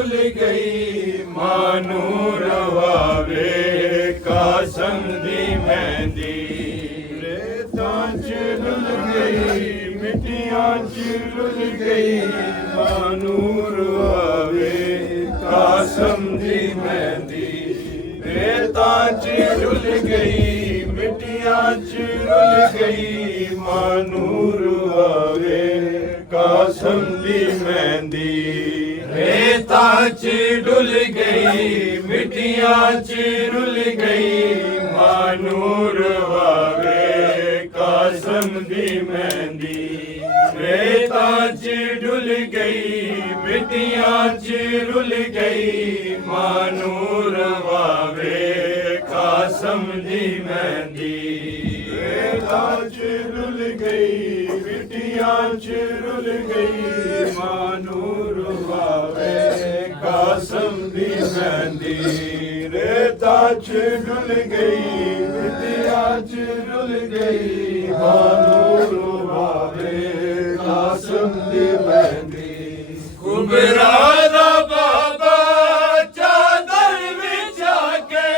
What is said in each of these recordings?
डुल गई मानूर वावे कासम दी मेहंदी रेतां च डुल गई मिट्टियां च डुल गई मानूर वावे कासम दी मेहंदी रेतां च डुल गई मिट्टियां च डुल गई मानूर वावे कासम दी मेहंदी रेतां च डुल गई मिट्टियां च डुल गई मानूर वावे कासम दी मेहंदी रेतां च डुल गई मिट्टियां च डुल गई मानूर वावे कासम दी मेहंदी रेतां च डुल गई मिट्टियां च डुल गई मानूर वावे कासम दी मेहंदी रेतां च डुल गई मिट्टियां च डुल गई मानूर वावे कासम दी मेहंदी कुबरा दा बाबा चादर विछा के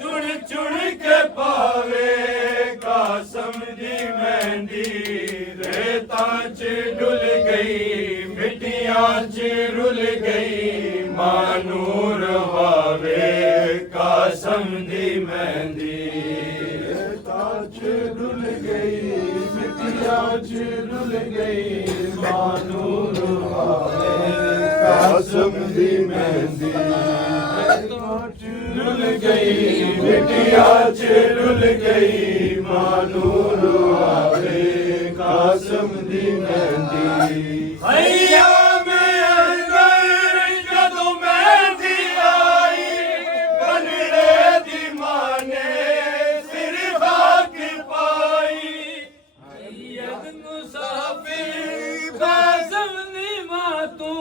चुन चुन के पावे कासम दी मेहंदी रेतां च डुल गई मिट्टियां च रुल गई मानूर वावे कासम दी मेहंदी रेतां च डुल गई मिट्टियां च रुल गई मानूर वावे कासम दी मेहंदी रेतां च डुल गई मिट्टियां च रुल गई मानूर वावे कासम दी मेहंदी हैया में अंदर जदों मेहंदी आई बनड़े दी मां ने सिर खाक पाई हैयत मुसाफिर कासम दी मां तू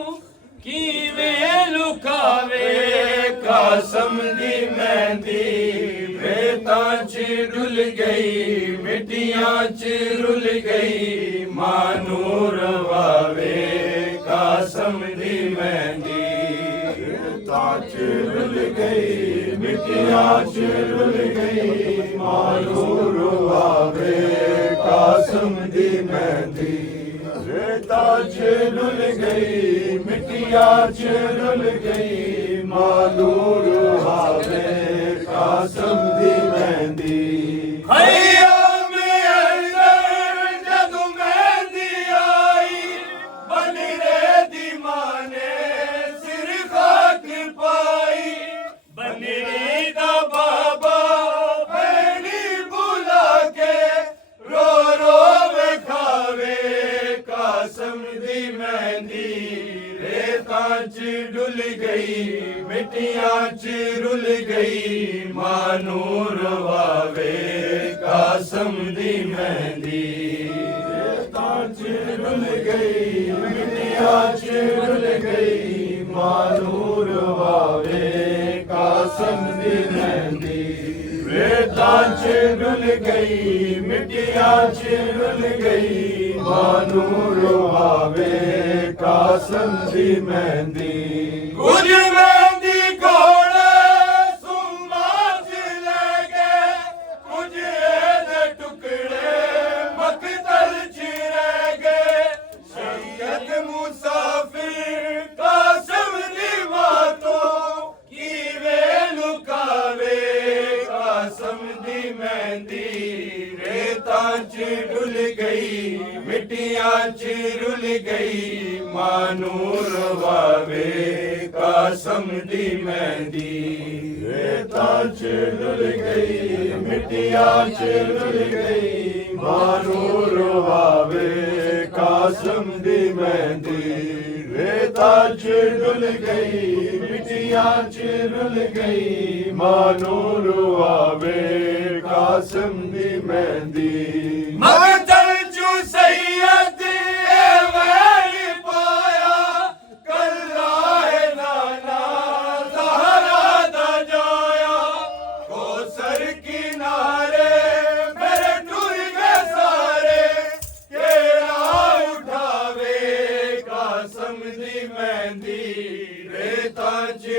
किवें लुकावे कासम दी मेहंदी रेतां च डुल गई मिट्टियां च रुल गई मानूर वावे कासम दी मेहंदी रेतां च डुल गई मिट्टियां च रुल गई मानूर वावे कासम दी मेहंदी रेतां च डुल गई मिट्टियां च रुल गई मानूर वावे कासम दी मेहंदी हैया में अंदर जदों मेहंदी आई बनड़े दी मां ने सिर खाक पाई बनड़ी दा बाबा भैणी बुला के रो रो विखावे कासम दी मेहंदी रेतां च डुल गई मिट्टियां च रुल गई मानूर वावे कासम दी मेहंदी रेतां च डुल गई मिट्टियां च रुल गई मानूर वावे कासम दी मेहंदी रेतां च डुल गई मिट्टियां च रुल गई मानूर वावे कासम दी मेहंदी कुछ मेहंदी घोड़े सुम्मा च ले गए कुछ एदे टुकड़े मकतल च रह गए शरीयत मुसाफिर कासम दी मां तो किवें लुकावे कासम दी मेहंदी रेतां च डुल गई मिट्टियां च रुल गई मानूर वावे कासम दी मेहंदी रेतां च डुल गई मिट्टियां च रुल गई मानूर वावे कासम दी मेहंदी रेतां च डुल गई मिट्टियां च रुल गई मानूर वावे कासम दी मेहंदी मगदल चू सैयद वैली पाया कल्ला है नाना ज़हरा दा जाया कौसर किनारे मेरे टुर गए सारे केड़ा उठावे कासम दी मेहंदी रे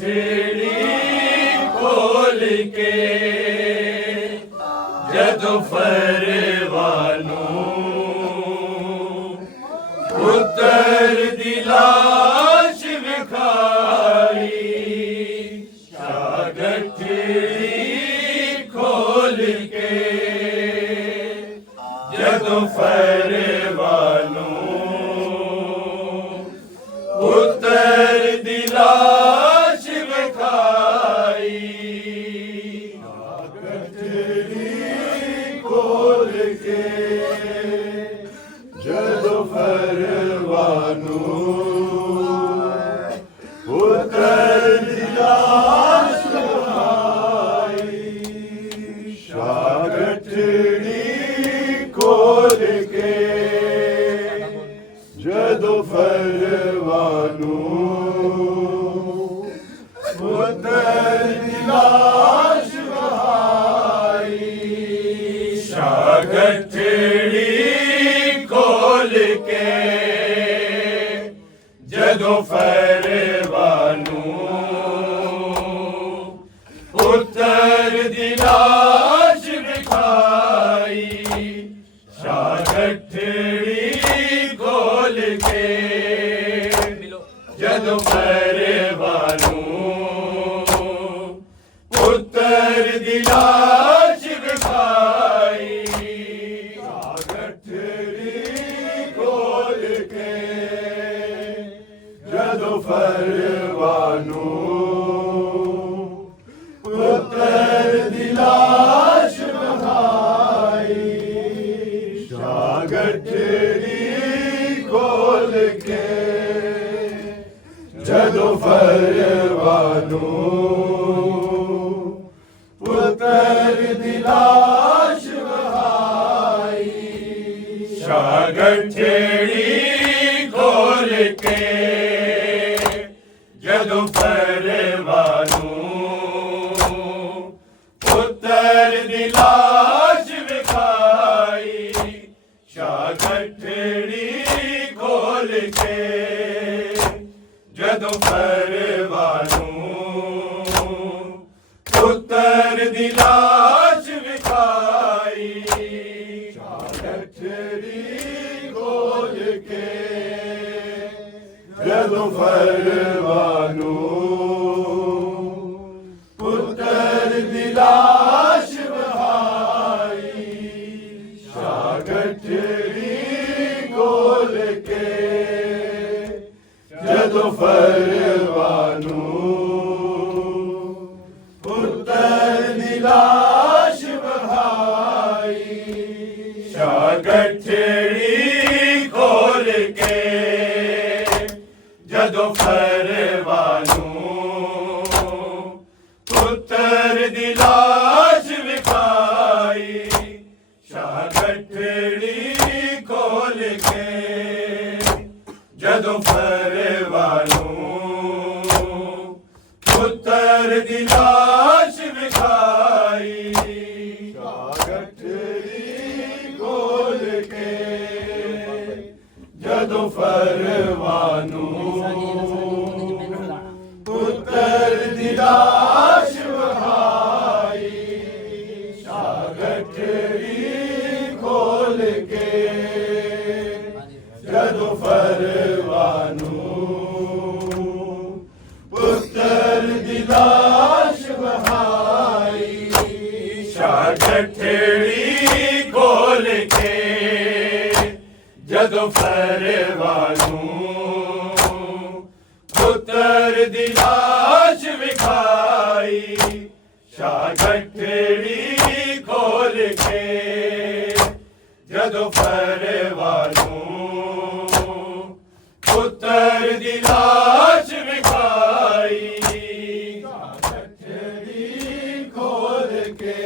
गठड़ी खोल के जदों फरवानू पुत्तर दी लाश विखाई शाह गठड़ी खोल के जदों फरवानू पुत्तर दी लाश विखाई खोल के जदों फरवानू पुत्तर दी लाश विखाई शाह गठड़ी खोल के जदों फरवानू पुत्तर दी लाश विखाई शाह गठड़ी खोल के जदों फरवानू पुत्तर दी लाश विखाई शाह गठड़ी खोल के जदों फरवानू पुत्तर दी लाश विखाई शाह गठड़ी खोल के जदों फरवानू पुत्तर दी लाश विखाई शाह गठड़ी खोल के जदों फरवानू पुत्तर दी लाश विखाई शाह गठड़ी खोल के जदों फरवानू पुत्तर दी लाश विखाई शाह गठड़ी खोल के जदों फरवानू पुत्तर दी लाश विखाई शाह गठड़ी खोल के जदों फरवानू पुत्तर दी लाश विखाई शाह गठड़ी खोल के जदों फरवानू पुत्तर दी लाश विखाई शाह गठड़ी खोल के जदों फरवानू पुत्तर दी लाश विखाई शाह गठड़ी खोल के जदों फरवानू पुत्तर दी लाश विखाई शाह गठड़ी खोल के जदों फरवानू पुत्तर दी लाश विखाई शाह गठड़ी खोल के जदों फरवानू पुत्तर दी लाश विखाई शाह गठड़ी खोल के जदों फरवानू पुत्तर दी लाश विखाई शाह गठड़ी खोल के जदों फरवानू पुत्तर दी लाश विखाई शाह गठड़ी खोल के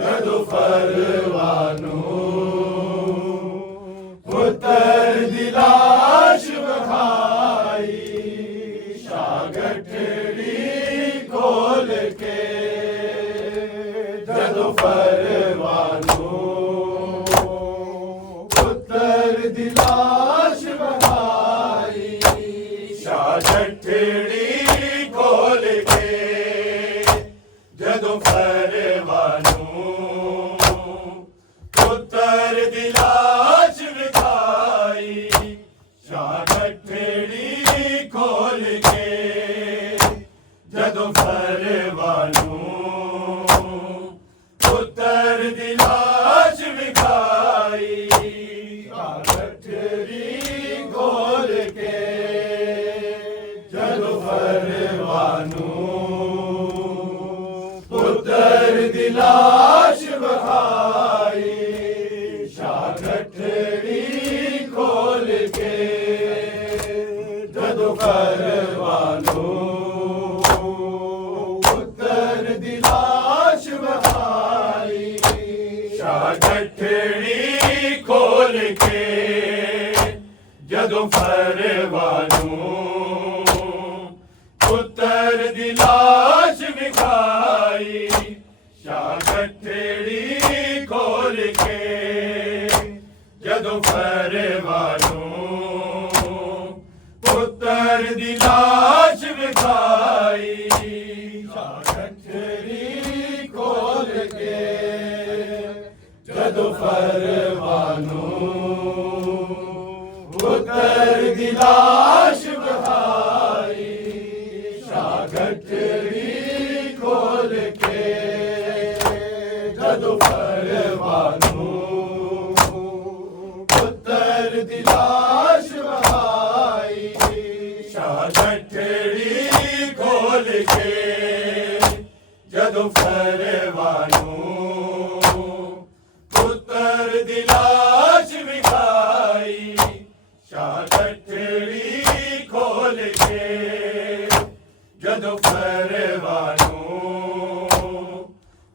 जदों फरवानू पुत्तर दी लाश विखाई शाह गठड़ी खोल के जदों फरवानू पुत्तर दी लाश विखाई शाह गठड़ी ਜਦੋਂ ਫਰਵਾਨੂੰ ਪੁੱਤਰ ਦੀ ਲਾਸ਼ ਵਿਖਾਈ, ਸ਼ਾਹ ਗੱਠੜੀ ਖੋਲ ਕੇ ਜਦੋਂ ਫਰਵਾਨੂੰ ਪੁੱਤਰ ਦੀ ਲਾਸ਼ ਵਿਖਾਈ, ਸ਼ਾਹ ਗੱਠੜੀ ਖੋਲ ਕੇ ਜਦੋਂ ਫਰਵਾਨੂੰ ਪੁੱਤਰ ਦੀ ਲਾਸ਼ ਵਿਖਾਈ, ਸ਼ਾਹ ਗੱਠੜੀ ਖੋਲ ਕੇ ਜਦੋਂ ਫਰਵਾਨੂੰ ਪੁੱਤਰ ਦੀ ਲਾਸ਼ ਵਿਖਾਈ, ਸ਼ਾਹ ਗੱਠੜੀ ਖੋਲ ਕੇ ਜਦੋਂ ਫਰਵਾਨੂੰ ਪੁੱਤਰ ਦੀ ਲਾਸ਼ ਵਿਖਾਈ, ਸ਼ਾਹ ਗੱਠੜੀ ਖੋਲ ਕੇ ਜਦੋਂ ਫਰਵਾਨੂੰ ਪੁੱਤਰ ਦੀ ਲਾਸ਼ ਵਿਖਾਈ, ਸ਼ਾਹ ਗੱਠੜੀ ਖੋਲ ਕੇ ਜਦੋਂ ਫਰਵਾਨੂੰ ਪੁੱਤਰ ਦੀ ਲਾਸ਼ ਵਿਖਾਈ, ਸ਼ਾਹ ਗੱਠੜੀ ਖੋਲ ਕੇ ਜਦੋਂ ਫਰਵਾਨੂੰ ਪੁੱਤਰ ਦੀ ਲਾਸ਼ ਵਿਖਾਈ, ਸ਼ਾਹ ਗੱਠੜੀ ਖੋਲ ਕੇ ਜਦੋਂ ਫਰਵਾਨੂੰ ਪੁੱਤਰ ਦੀ ਲਾਸ਼ ਵਿਖਾਈ, ਸ਼ਾਹ ਗੱਠੜੀ ਖੋਲ ਕੇ ਜਦੋਂ ਫਰਵਾਨੂੰ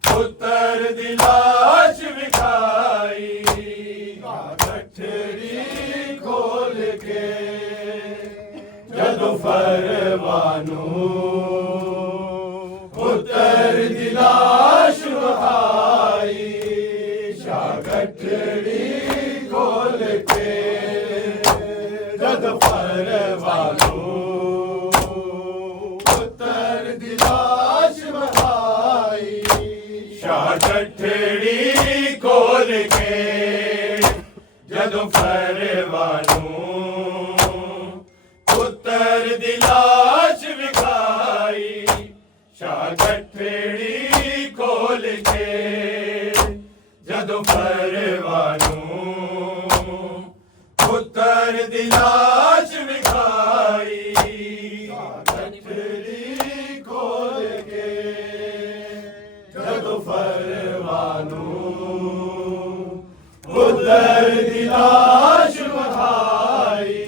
ਪੁੱਤਰ ਦੀ ਲਾਸ਼ ਵਿਖਾਈ, ਸ਼ਾਹ ਗੱਠੜੀ ਖੋਲ ਕੇ ਜਦੋਂ ਫਰਵਾਨੂੰ ਪੁੱਤਰ ਦੀ ਲਾਸ਼ ਵਿਖਾਈ, ਸ਼ਾਹ ਗੱਠੜੀ ਖੋਲ ਕੇ ਜਦੋਂ ਫਰਵਾਨੂੰ ਪੁੱਤਰ ਦੀ ਲਾਸ਼ ਵਿਖਾਈ, ਸ਼ਾਹ ਗੱਠੜੀ ਖੋਲ ਕੇ ਜਦੋਂ ਫਰਵਾਨੂੰ ਪੁੱਤਰ ਦੀ ਲਾਸ਼ ਵਿਖਾਈ, ਸ਼ਾਹ ਗੱਠੜੀ ਖੋਲ ਕੇ ਜਦੋਂ ਫਰਵਾਨੂੰ ਪੁੱਤਰ ਦੀ ਲਾਸ਼ ਵਿਖਾਈ, ਸ਼ਾਹ ਗੱਠੜੀ ਖੋਲ ਕੇ ਜਦੋਂ ਫਰਵਾਨੂੰ ਪੁੱਤਰ ਦੀ ਲਾਸ਼ ਵਿਖਾਈ,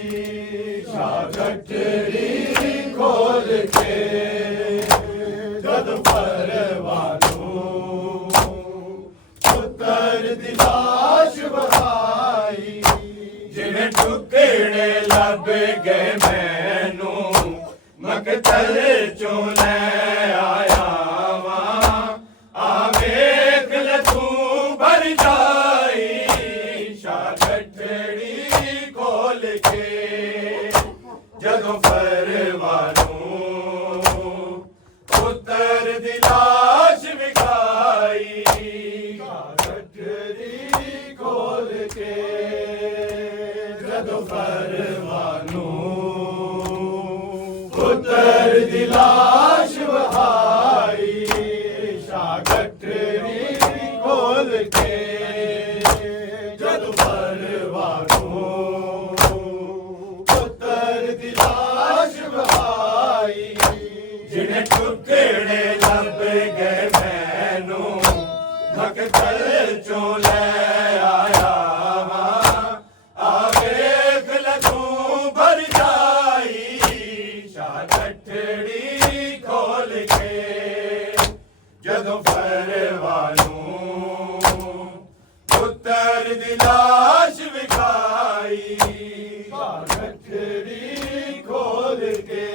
ਸ਼ਾਹ ਗੱਠੜੀ ਖੋਲ ਕੇ ਜਦੋਂ ਫਰਵਾਨੂੰ ਪੁੱਤਰ ਦੀ ਲਾਸ਼ ਵਿਖਾਈ, ਜਿਵੇਂ ਟੁਕੜੇ ਲੱਭ ਗਏ ਮੈਨੂੰ ਮਕਤਲ ਚੋਂ ਲੈ ਆਇਆ ਵਾਂ, ਆ ਵੇਖ ਲੈ ਤੂੰ ਭਰ ਜਾਈ, ਸ਼ਾਹ ਗੱਠੜੀ ਖੋਲ ਕੇ ਜਦੋਂ ਫਰਵਾਨੂੰ ਪੁੱਤਰ ਦੀ ਲਾਸ਼ ਵਿਖਾਈ, ਸ਼ਾਹ ਗੱਠੜੀ ਖੋਲ ਕੇ ਜਦੋਂ ਫਰਵਾਨੂੰ ਪੁੱਤਰ ਦੀ ਲਾਸ਼ ਵਿਖਾਈ, ਸ਼ਾਹ ਗੱਠੜੀ ਖੋਲ ਕੇ ਜਦੋਂ ਫਰਵਾਨੂੰ ਪੁੱਤਰ ਦੀ ਲਾਸ਼ ਵਿਖਾਈ, ਜਿਹਨੇ ਟੁਕੜੇ ਲੱਭ ਗਏ ਮੈਨੂੰ ਮਕਤਲ ਚੋਂ ਲੈ ਆਇਆ ਵਾਂ, ਆ ਵੇਖ ਲੈ ਤੂੰ ਭਰ ਜਾਈ, ਸ਼ਾਹ ਗੱਠੜੀ ਖੋਲ ਕੇ ਜਦੋਂ ਫਰਵਾਨੂੰ ਪੁੱਤਰ ਦੀ ਲਾਸ਼ ਵਿਖਾਈ, ਸ਼ਾਹ ਗੱਠੜੀ ਖੋਲ ਕੇ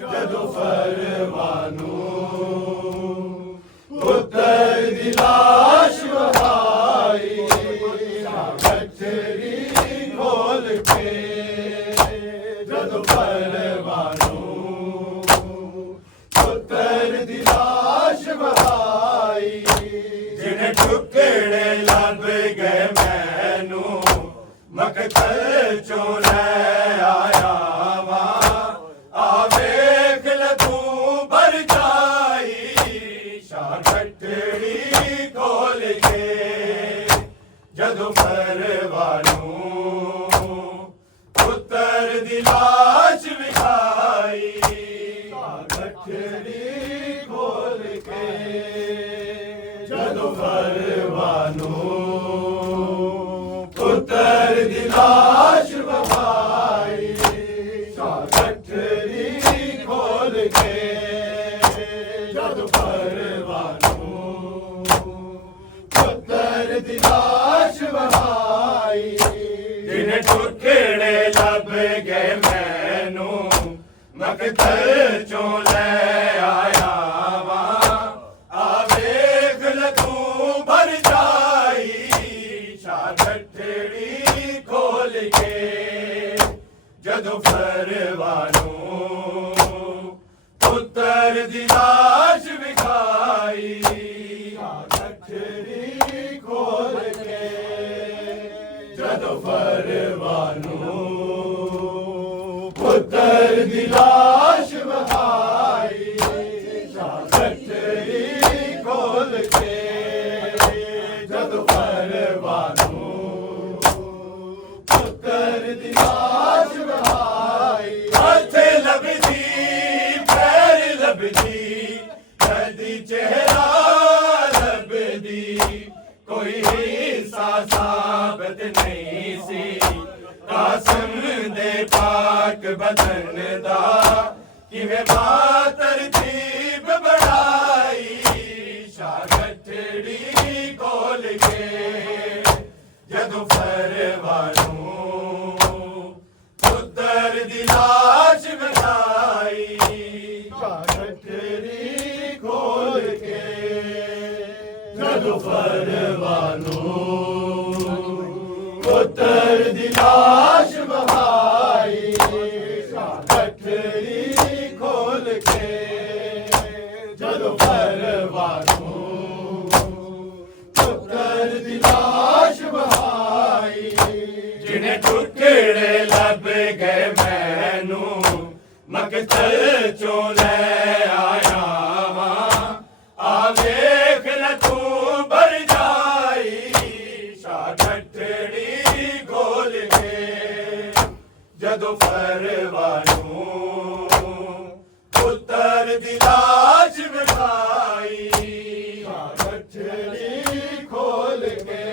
ਜਦੋਂ ਫਰਵਾਨੂੰ ਪੁੱਤਰ ਦੀ ਲਾਸ਼ ਵਿਖਾਈ, ਸ਼ਾਹ ਗੱਠੜੀ ਖੋਲ ਕੇ ਜਦੋਂ ਫਰਵਾਨੂੰ मकतल चों लै आया वा आ वेख ले तू भर जाई शाह गठड़ी खोल के जदों परवानू पुत्तर दी लाश विखाई गठड़ी खोल के जदों परवानू पुत्तर दी लाश विखाई गठड़ी खोल के जदों परवानू पुत्तर दी लाश विखाई जिन्हें टुकड़े लब गए मैनू मकतल चों लै आया वा आ वेख ले तू भर जाई शाह गठड़ी खोल के जदों परवानू पुत्तर दी लाश विखाई गठड़ी खोल के जदों परवानू पुत्तर दी लाश विखाई गठड़ी खोल के जदों परवानू पुत्तर दी लाश विखाई हथ लभदी पैर लभदी कदी चेहरा लभदी कोई हिस्सा साबित नहीं सी कासिम दे पाक बदन दा किवें तरतीब बढ़ाई शाह गठड़ी खोल के जदों परवानू पुत्तर दी लाश विखाई गठड़ी खोल के जदों परवानू पुत्तर दी लाश विखाई गठड़ी खोल के जदों परवानू पुत्तर दी लाश विखाई जिन्हें टुकड़े लब गए मैनू मकतल चों लै आया वा आ वेख ले तू भर जाई शाह गठड़ी खोल के जदों परवानू पुत्तर दी लाश विखाई गठड़ी खोल के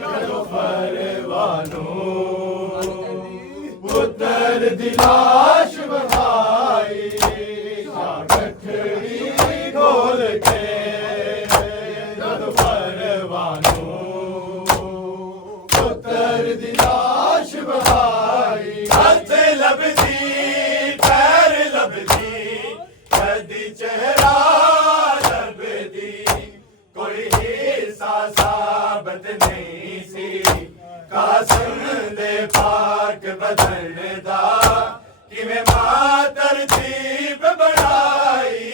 जदों परवानू पुत्तर दी लाश विखाई गठड़ी खोल के जदों परवानू पुत्तर दी लाश विखाई हथ लभदी पैर लभदी कदी चेहरा लभदी कोई हिस्सा साबित नहीं सी कासिम दे पाक बदन दा किवें तरतीब बढ़ाई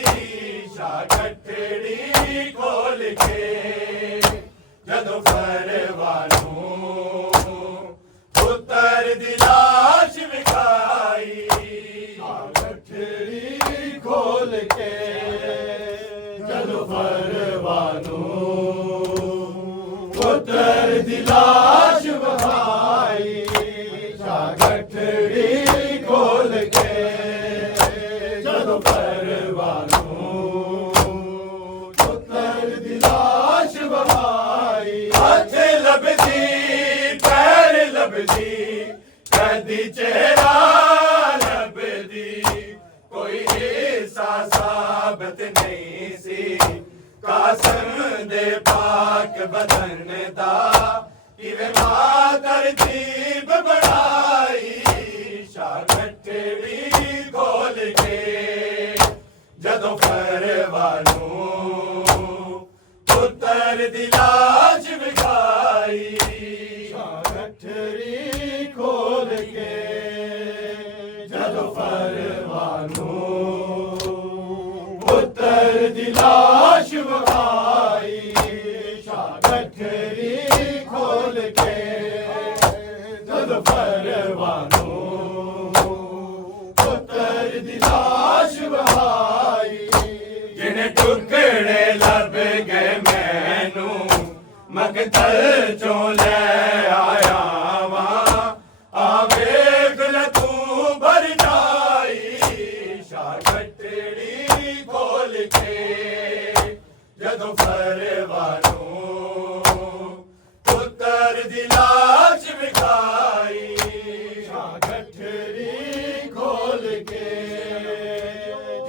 शाह गठड़ी खोल के जदों परवानू पुत्तर दी लाश विखाई गठड़ी खोल के जदों परवानू पुत्तर दी लाश विखाई गठड़ी खोल के जदों परवानू पुत्तर दी लाश विखाई हथ लभदी पैर लभदी कदी चेहरा लभदी कोई हिस्सा साबित नहीं सी कासिम दे पाक बदन दा किवें तरतीब बढ़ाई शाह गठड़ी खोल के जदों परवानू पुत्तर दी लाश विखाई गठड़ी खोल के जदों परवानू पुत्तर दी लाश विखाई गठड़ी खोल के मकतल चों ले आया वां आ वेख ले तू भर जाई शाह गठड़ी खोल के जदों परवानू पुत्र दी लाश विखाई शाह गठड़ी खोल के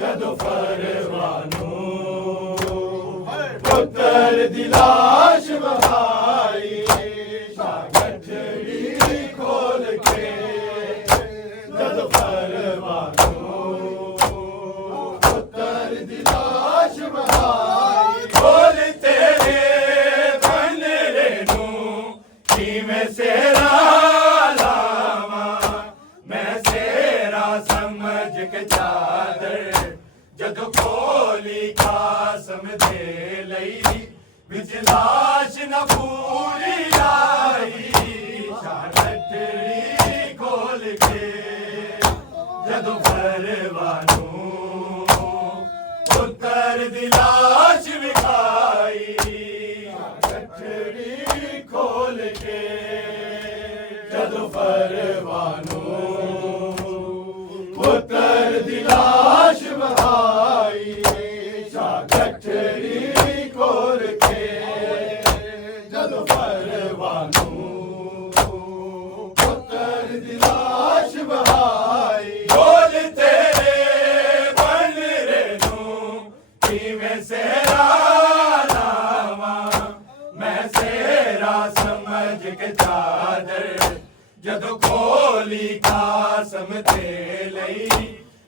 जदों परवानू पुत्र दी लाश विखाई शाह गठड़ी खोल के जदों परवानू पुत्र दी लाश विखाई खोल तेरे बनरे नू किवें सेरा लावा मैं सेरा समझ के चादर जदों खोली कासम दे लई विच लाश न पूरी आई शाह गठड़ी खोल के जदों परवानू पुत्र दी लाश विखाई गठड़ी खोल के जदों परवानू पुत्र दी लाश विखाई शाह गठड़ी खोल के जदों परवानू पुत्र दी लाश विखाई बोल तेरे बनरे नू किवें सेरा लावा मैं सेरा समझ के चादर जदों खोली कासम ते लई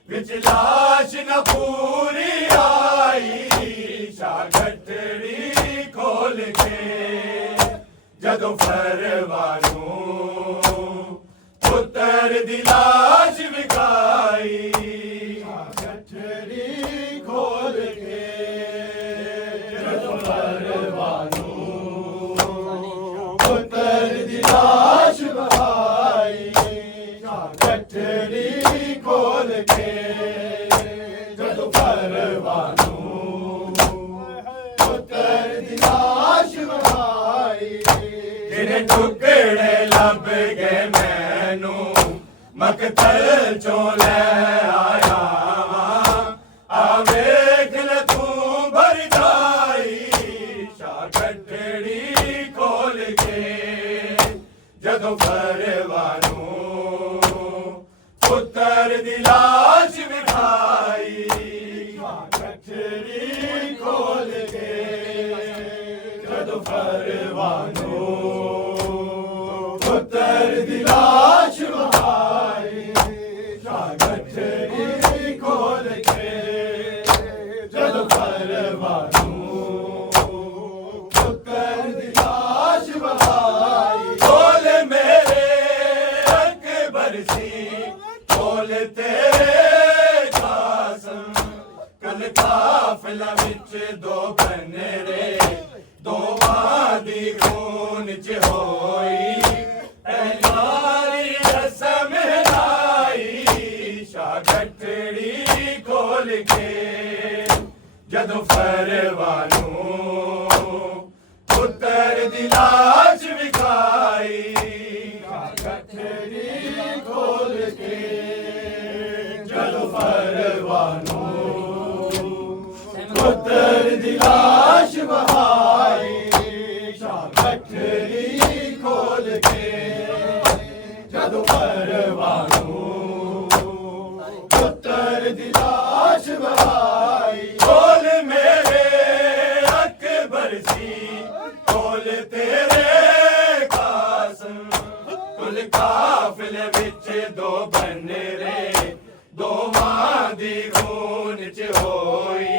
विच लाश न पूरी आई शाह गठड़ी खोल के जदों परवानू पुत्र दी लाश विखाई शाह गठड़ी खोल के जदों परवानू पुत्र दी लाश विखाई शाह गठड़ी खोल के जदों परवानू पुत्र दी लाश विखाई तेरे टुकड़े लब गए मैनू मकतल चों ले आया वां आ वेख ले तू भर जाई शाह गठड़ी खोल के जदों परवानू पुत्र दी लाश विखाई शाह गठड़ी खोल के जदों परवानू पुत्र दी लाश विखाई शाह गठड़ी खोल के जदों परवानू पुत्र दी लाश विखाई बोल मेरे अकबर सी बोल तेरे कासम कल काफिला विच दो बनरे दो वादी खून च होई पहली रस्म लाई शाह गठड़ी खोल के जदों परवानू पुत्र दी लाश विखाई शाह गठड़ी खोल के जदों परवानू पुत्र दी लाश विखाई शाह गठड़ी खोल के जदों परवानू पुत्र दी लाश विखाई बोल मेरे अकबर सी बोल तेरे कासम कुल काफिले विच दो बनरे दो मां दी खून च होई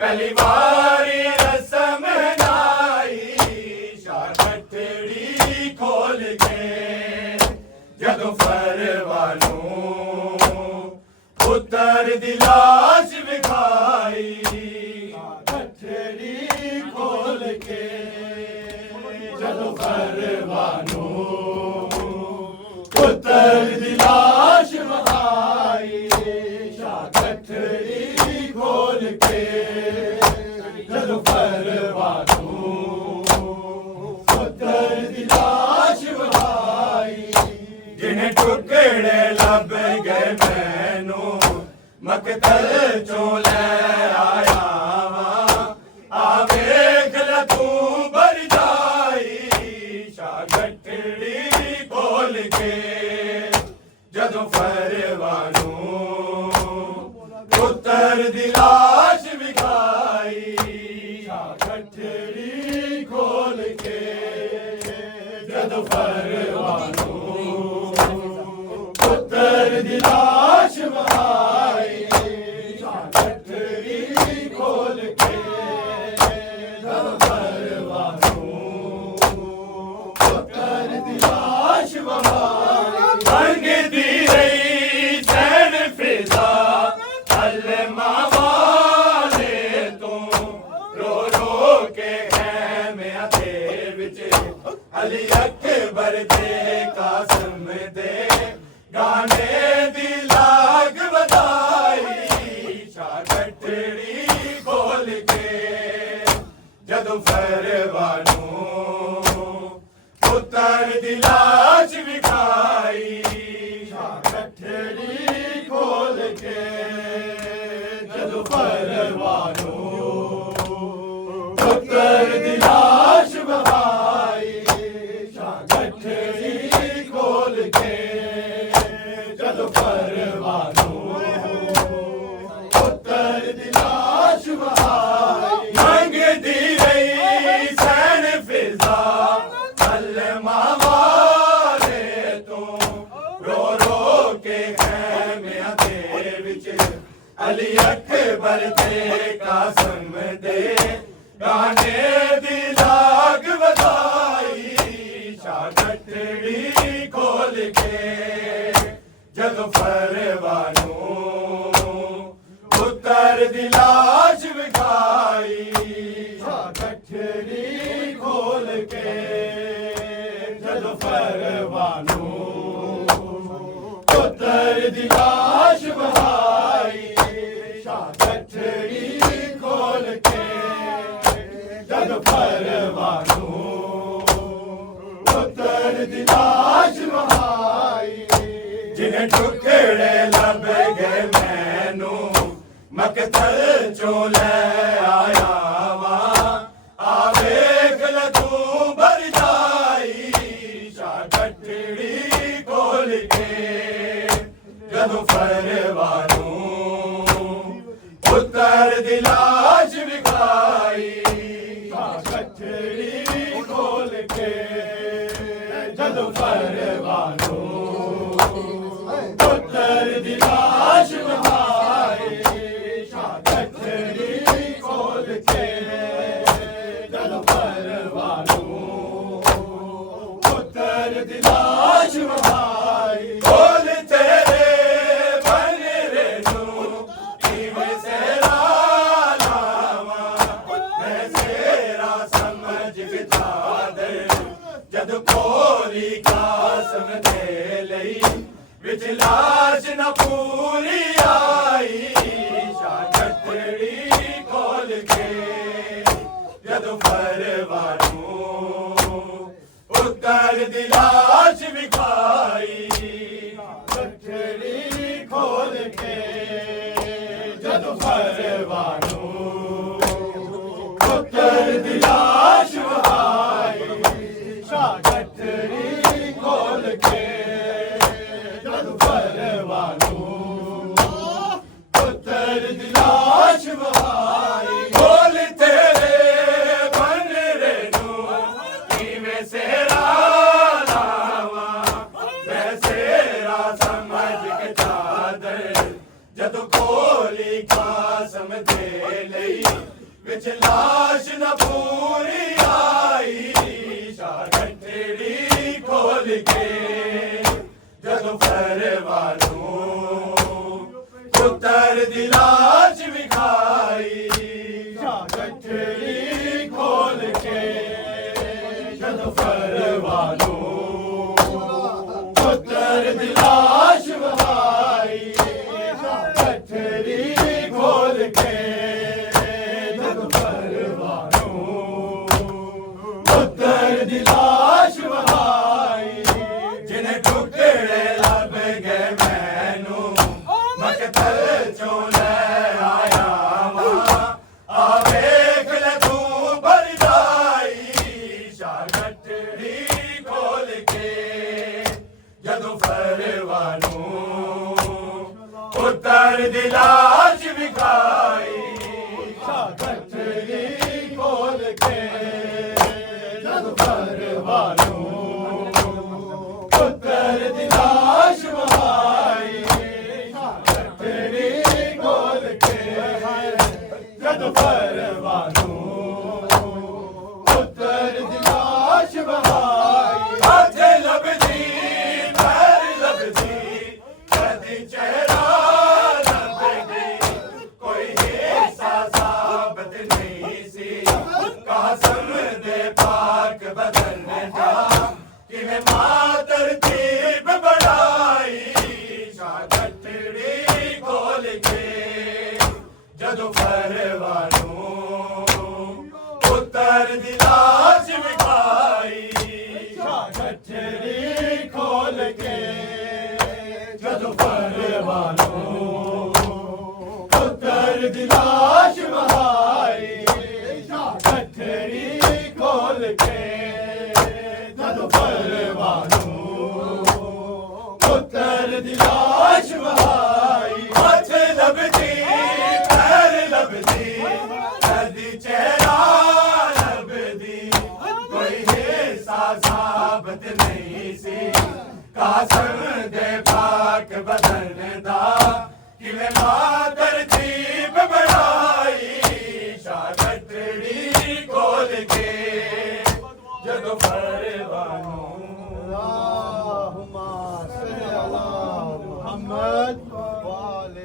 पहली बारी रस्म नाई शाह गठड़ी खोल के जदों परवानू पुत्र दी लाश विखाई शाह गठड़ी खोल के जदों परवानू पुत्र दी लाश विखाई शाह गठड़ी खोल के जदों परवानू मकतल चों ले आया वां आ वेख ले तू भर जाई शागठड़ी खोल के जदों फरवानू पुत्तर दी लाश विखाई शागठड़ी खोल के जदों फरवानू पुत्तर दी लाश विखाई शागठड़ी खोल के जदों फरवानू पुत्तर दी लाश विखाई मंगदी रही चैन फिजा अल्लमा वाले तू रो रो के खैमिया दे विच अली अकबर दे कासम दे गाने दी लाग बधाई शागठड़ी खोल के जदों फरवानू पुत्तर दी लाश विखाई शागठड़ी खोल के जदों फरवानू पुत्तर दी लाश विखाई शागठड़ी खोल के जदों फरवानू पुत्तर दी लाश विखाई मंगदी रही सैन फिजा अल्लमा वाले तू रो रो के खैमिया दे विच अली अकबर दे कासम दे गाने दी लाग बधाई शागठड़ी खोल के जदों फरवानू पुत्तर दी लाश विखाई शागठड़ी खोल के जदों फरवानू पुत्तर दी लाश विखाई शागठड़ी खोल के जदों फरवानू पुत्तर दी लाश विखाई जिन्हें टुकड़े लब गए मैनू मकतल चों ले आया वां आ वेख ले तू भर जाई शागठड़ी खोल के जदों फरवानू पुत्तर दी लाश विखाई शागठड़ी खोल के जदों फरवानू पुत्तर दी लाश विखाई शागठड़ी खोल के जदों फरवानू पुत्तर दी लाश विखाई बोल तेरे बन रेनू किवें सेरा लावां मैं सेरा समझ विचार जद खोली कासम दे लई विच लाश न पूरी आई शागठड़ी खोल के जदों फरवानू पुत्तर दी लाश विखाई शागठड़ी खोल के जदों फरवानू पुत्तर दी लाश विखाई शागठड़ी खोल के जदों फरवानू पुत्तर दी लाश विखाई बोल तेरे बन रेनू किवें सेरा लावां मैं सेरा समझ के चादर जदों खोली कासम दे लई विच लाश न पूरी आई शागठड़ी खोल के जदों फरवानू पुत्तर दी लाश विखाई शागठड़ी खोल के जदों फरवानू पुत्तर दी लाश विखाई शागठड़ी खोल के जदों फरवानू पुत्तर दी लाश विखाई जिन्हें टुकड़े लब गए मैनू मकतल चों ਦੀ ਲਾਸ਼ ਵਿਖਾਈ ਗੱਠੜੀ ਖੋਲ ਕੇ ਜਦ ਪਰਵਾਨੋਂ ਪੁੱਤਰ ਦੀ ਲਾਸ਼ ਵਹਾਈ ਗੱਠੜੀ ਖੋਲ ਕੇ ਜਦ ਪਰਵਾਨੋਂ ਪੁੱਤਰ ਦੀ ਲਾਸ਼ ਵਹਾਈ ਹੱਥ ਲੱਭਦੀ ਪੈਰ ਲੱਭਦੀ ਕਦੀ ਚਿਹਰਾ ਲੱਭਦੀ ਕੋਈ ਹਿੱਸਾ ਸਾਬਤ ਨਹੀਂ ਸੀ ਕਾਸਮ ਦੇ ਪਾਕ ਬਦਨ ਦਾ ਕਿਵੇਂ ਮਾਂ ਤਰਤੀਬ ਬਣਾਈ ਸ਼ਾਹ ਗੱਠੜੀ ਖੋਲ ਕੇ ਜਦੋਂ ਪਰਵਾਨੋਂ ਪੁੱਤਰ ਦੀ ਲਾਸ਼ ਵਿਖਾਈ ਸ਼ਾਹ ਗੱਠੜੀ ਖੋਲ ਕੇ ਜਦੋਂ ਪਰਵਾਨੋਂ ਪੁੱਤਰ ਦੀ ਲਾਸ਼ ਵਹਾਈ ਸ਼ਾਹ ਗੱਠੜੀ ਖੋਲ ਕੇ ਜਦੋਂ ਪਰਵਾਨੋਂ ਪੁੱਤਰ ਦੀ ਲਾਸ਼ ਵਹਾਈ ਹੱਥ ਲੱਭਦੀ ਪੈਰ ਲੱਭਦੀ ਕਦੀ ਚਿਹਰਾ ਲੱਭਦੀ ਕੋਈ ਹਿੱਸਾ ਸਾਬਤ ਨਹੀਂ ਸੀ ਕਾਸਮ ਦੇ ਪਾਕ ਬਦਨ ਦਾ ਕਿਵੇਂ ਮਾਂ ਤਰਤੀਬ ਬਣਾਈ ਸ਼ਾਹ ਗੱਠੜੀ ਖੋਲ ਕੇ ਜਦੋਂ ਪਰਵਾਨੋਂ اللهم صل على محمد وآل